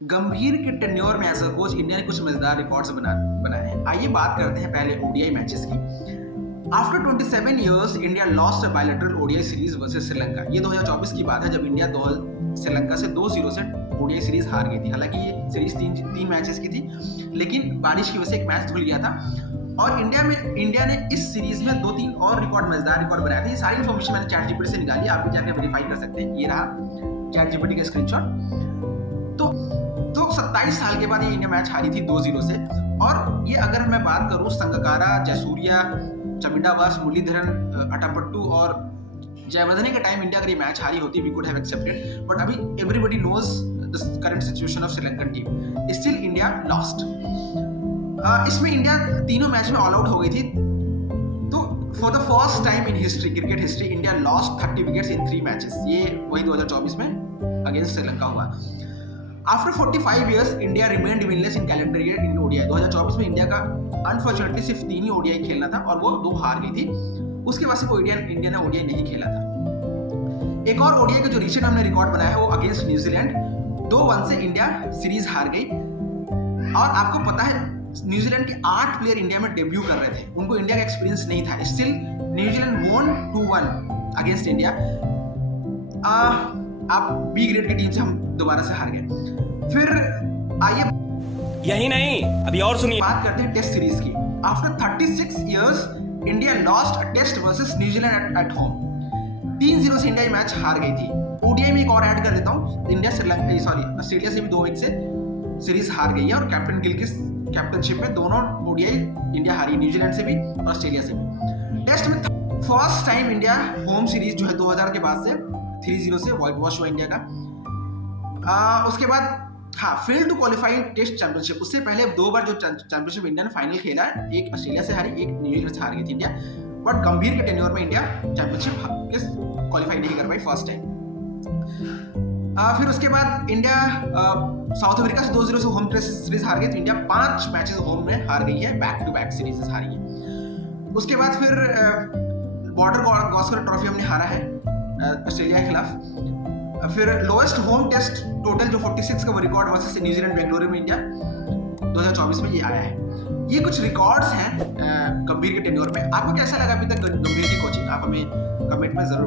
गंभीर के टेन्योर में एज अ कोच इंडिया ने कुछ मजेदार रिकॉर्ड्स बनाए हैं। आइए बात करते हैं पहले ओडीआई मैचेस की। आफ्टर 27 इयर्स इंडिया लॉस्ट अ bilateral ODI series versus Sri Lanka. ये 2024 की बात है जब इंडिया श्रीलंका से 2-0 से ओडीआई सीरीज हार गई थी। हालांकि ये सीरीज तीन मैचेस की थी, लेकिन बारिश की वजह से एक मैच धुल गया था। और इंडिया ने इस सीरीज में 2-3 और मजेदार रिकॉर्ड बनाए थे। ये सारी इन्फॉर्मेशन मैंने चैट जीपीटी से निकाली, आप भी जाकर वेरीफाई कर सकते हैं। ये रहा चैट जीपीटी का स्क्रीनशॉट। तो 27 साल के बाद ये इंडिया मैच हारी थी 2-0 से। और ये अगर मैं बात करूं संगकारा, जयसूर्या, चमिंडावास, मुरलीधरन, अटापट्टू और जयवर्धने के टाइम इंडिया अगर ये मैच हारी होती we could have accepted, but अभी everybody knows the current situation of Sri Lankan team. Still India lost. इसमें इंडिया तीनों मैच में ऑल आउट हो गई थी। तो for the first time in history, cricket history, India lost 30 wickets in 3 matches. ये वही 2024 में अगेंस्ट श्रीलंका हुआ। After 45 years, India remained winless in calendar year in ODI. 2024 में इंडिया का अनफॉर्चुनेटली सिर्फ 3 ही ओडीआई खेलना था और वो 2 हार गई थी। उसके बाद से कोई इंडिया ने ओडीआई नहीं खेला था। एक और ओडीआई का जो रिसेंट हमने रिकॉर्ड बनाया है वो अगेंस्ट न्यूजीलैंड 2-1 से इंडिया सीरीज हार गई। और आपको पता है न्यूजीलैंड के 8 प्लेयर इंडिया में डेब्यू कर रहे थे, उनको इंडिया का एक्सपीरियंस नहीं था। Still New Zealand won 2-1 against India. आप बी ग्रेड की टीम से हम दोबारा से हार गए। फिर आइए यही नहीं, अभी और सुनिए। बात करते हैं टेस्ट सीरीज की। After 36 years India lost a test versus New Zealand at home. 3-0 से इंडिया ये मैच हार गई थी। ओडीआई में एक और ऐड कर देता हूँ, इंडिया ऑस्ट्रेलिया से भी 2 विकेट से सीरीज हार गई है। और कैप्टन गिल की कैप्टनशिप में दोनों ओडीआई इंडिया हारी, न्यूजीलैंड से भी और ऑस्ट्रेलिया से भी। टेस्ट में first time India home series जो है 2000 के बाद से 3-0 से वाइट वॉश हुआ इंडिया का। उसके बाद fail to qualify test championship. उससे पहले 2 बार जो चैंपियनशिप इंडिया ने फाइनल खेला है, एक ऑस्ट्रेलिया से हारी, एक न्यूजीलैंड से हार गई थी इंडिया। बट गंभीर के टेन्योर में इंडिया चैंपियनशिप क्वालिफाई नहीं कर पाई फर्स्ट टाइम। फिर उसके बाद इंडिया साउथ अफ्रीका से 2-0 से होम टेस्ट सीरीज हार गई। तो इंडिया 5 मैचेस होम में हार गई है, बैक टू बैक सीरीज हारी है। उसके बाद फिर बॉर्डर गावस्कर ट्रॉफी हमने हारा है ऑस्ट्रेलिया के खिलाफ। फिर लोएस्ट होम टेस्ट टोटल जो 46 का वो रिकॉर्ड वर्सेस न्यूजीलैंड बेंगलुरु में इंडिया 2024 में ये आया है। ये कुछ रिकॉर्ड्स हैं गंभीर के टेन्योर में। आपको कैसा लगा अभी तक गंभीर की कोचिंग? आप हमें कमेंट में जरूर बताएं।